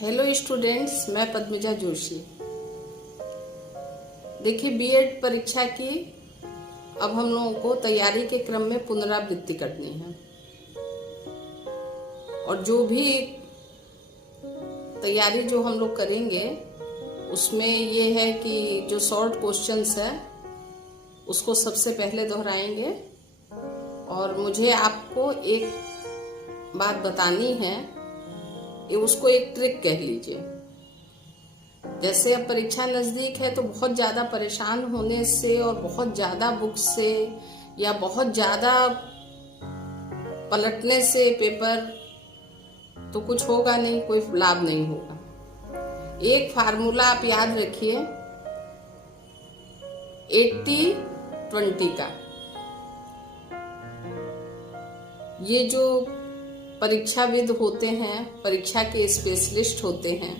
Hello students, मैं पद्मजा जोशी। देखिए, BEd परीक्षा की अब हम लोगों को तैयारी के क्रम में पुनरावृत्ति करनी है और जो भी तैयारी जो हम लोग करेंगे उसमें ये है कि जो शॉर्ट क्वेश्चंस है उसको सबसे पहले दोहराएंगे। और मुझे आपको एक बात बतानी है, ये उसको एक ट्रिक कह लीजिए। जैसे अब परीक्षा नज़दीक है तो बहुत ज़्यादा परेशान होने से और बहुत ज़्यादा बुक से या बहुत ज़्यादा पलटने से पेपर तो कुछ होगा नहीं, कोई लाभ नहीं होगा। एक फार्मूला आप याद रखिए, 80-20 का। ये जो परीक्षाविद होते हैं, परीक्षा के स्पेशलिस्ट होते हैं,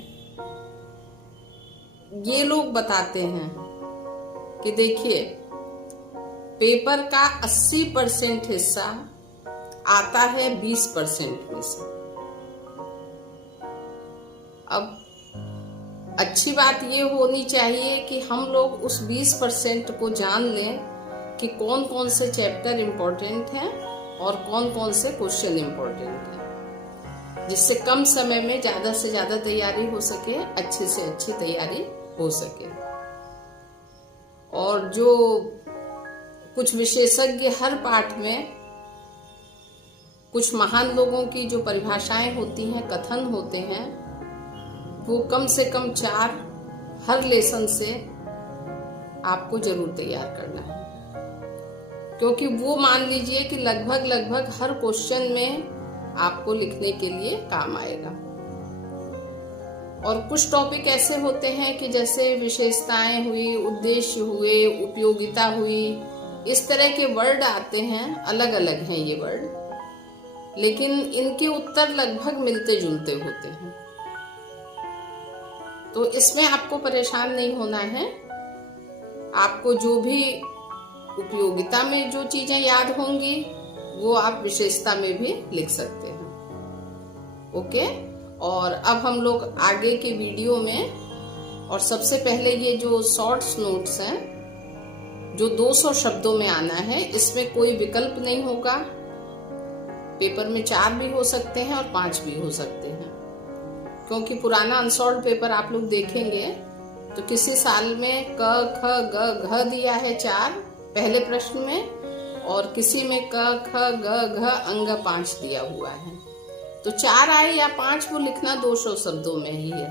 ये लोग बताते हैं कि देखिए, पेपर का 80% हिस्सा आता है 20% में से। अब अच्छी बात ये होनी चाहिए कि हम लोग उस 20% को जान लें कि कौन कौन से चैप्टर इम्पोर्टेंट हैं और कौन कौन से क्वेश्चन इम्पोर्टेंट हैं, जिससे कम समय में ज़्यादा से ज़्यादा तैयारी हो सके, अच्छे से अच्छी तैयारी हो सके। और जो कुछ विशेषज्ञ हर पाठ में कुछ महान लोगों की जो परिभाषाएं होती हैं, कथन होते हैं, वो कम से कम 4 हर लेसन से आपको जरूर तैयार करना है, क्योंकि वो मान लीजिए कि लगभग हर क्वेश्चन में आपको लिखने के लिए काम आएगा। और कुछ टॉपिक ऐसे होते हैं कि जैसे विशेषताएं हुई, उद्देश्य हुए, उपयोगिता हुई, इस तरह के वर्ड आते हैं। अलग अलग हैं ये वर्ड, लेकिन इनके उत्तर लगभग मिलते जुलते होते हैं। तो इसमें आपको परेशान नहीं होना है। आपको जो भी उपयोगिता में जो चीजें याद होंगी वो आप विशेषता में भी लिख सकते हैं। ओके। और अब हम लोग आगे के वीडियो में, और सबसे पहले ये जो शॉर्ट्स नोट्स हैं जो 200 शब्दों में आना है, इसमें कोई विकल्प नहीं होगा। पेपर में 4 भी हो सकते हैं और 5 भी हो सकते हैं, क्योंकि पुराना अनसॉल्व पेपर आप लोग देखेंगे तो किसी साल में क, ख, ग, घ दिया है 4 पहले प्रश्न में, और किसी में क, ख, ग, घ, अंग 5 दिया हुआ है। तो 4 आए या 5, वो लिखना 200 शब्दों में ही है,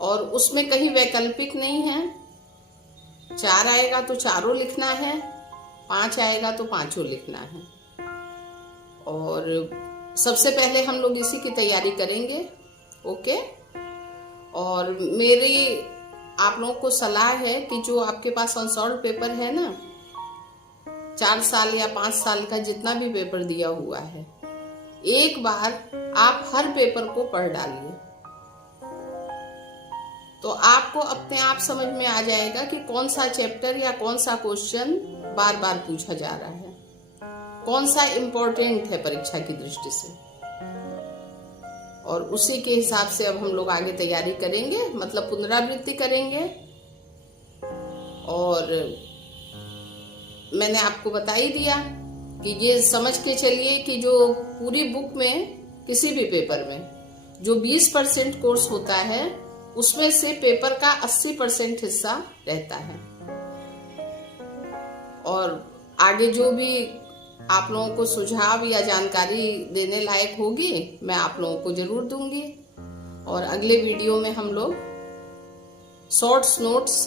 और उसमें कहीं वैकल्पिक नहीं है। 4 आएगा तो 4 लिखना है, 5 आएगा तो 5 लिखना है। और सबसे पहले हम लोग इसी की तैयारी करेंगे। ओके। और मेरी आप लोगों को सलाह है कि जो आपके पास अनसॉल्व पेपर है ना, 4 साल या 5 साल का जितना भी पेपर दिया हुआ है, एक बार आप हर पेपर को पढ़ डालिए, तो आपको अपने आप समझ में आ जाएगा कि कौन सा चैप्टर या कौन सा क्वेश्चन बार बार पूछा जा रहा है, कौन सा इम्पोर्टेंट है परीक्षा की दृष्टि से। और उसी के हिसाब से अब हम लोग आगे तैयारी करेंगे, मतलब पुनरावृत्ति करेंगे। और मैंने आपको बता ही दिया कि ये समझ के चलिए कि जो पूरी बुक में, किसी भी पेपर में जो 20% कोर्स होता है, उसमें से पेपर का 80% हिस्सा रहता है। और आगे जो भी आप लोगों को सुझाव या जानकारी देने लायक होगी, मैं आप लोगों को जरूर दूंगी। और अगले वीडियो में हम लोग शॉर्ट्स नोट्स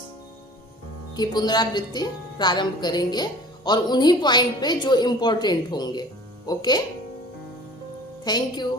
की पुनरावृत्ति प्रारंभ करेंगे, और उन्हीं पॉइंट पे जो इम्पोर्टेंट होंगे। Okay, thank you.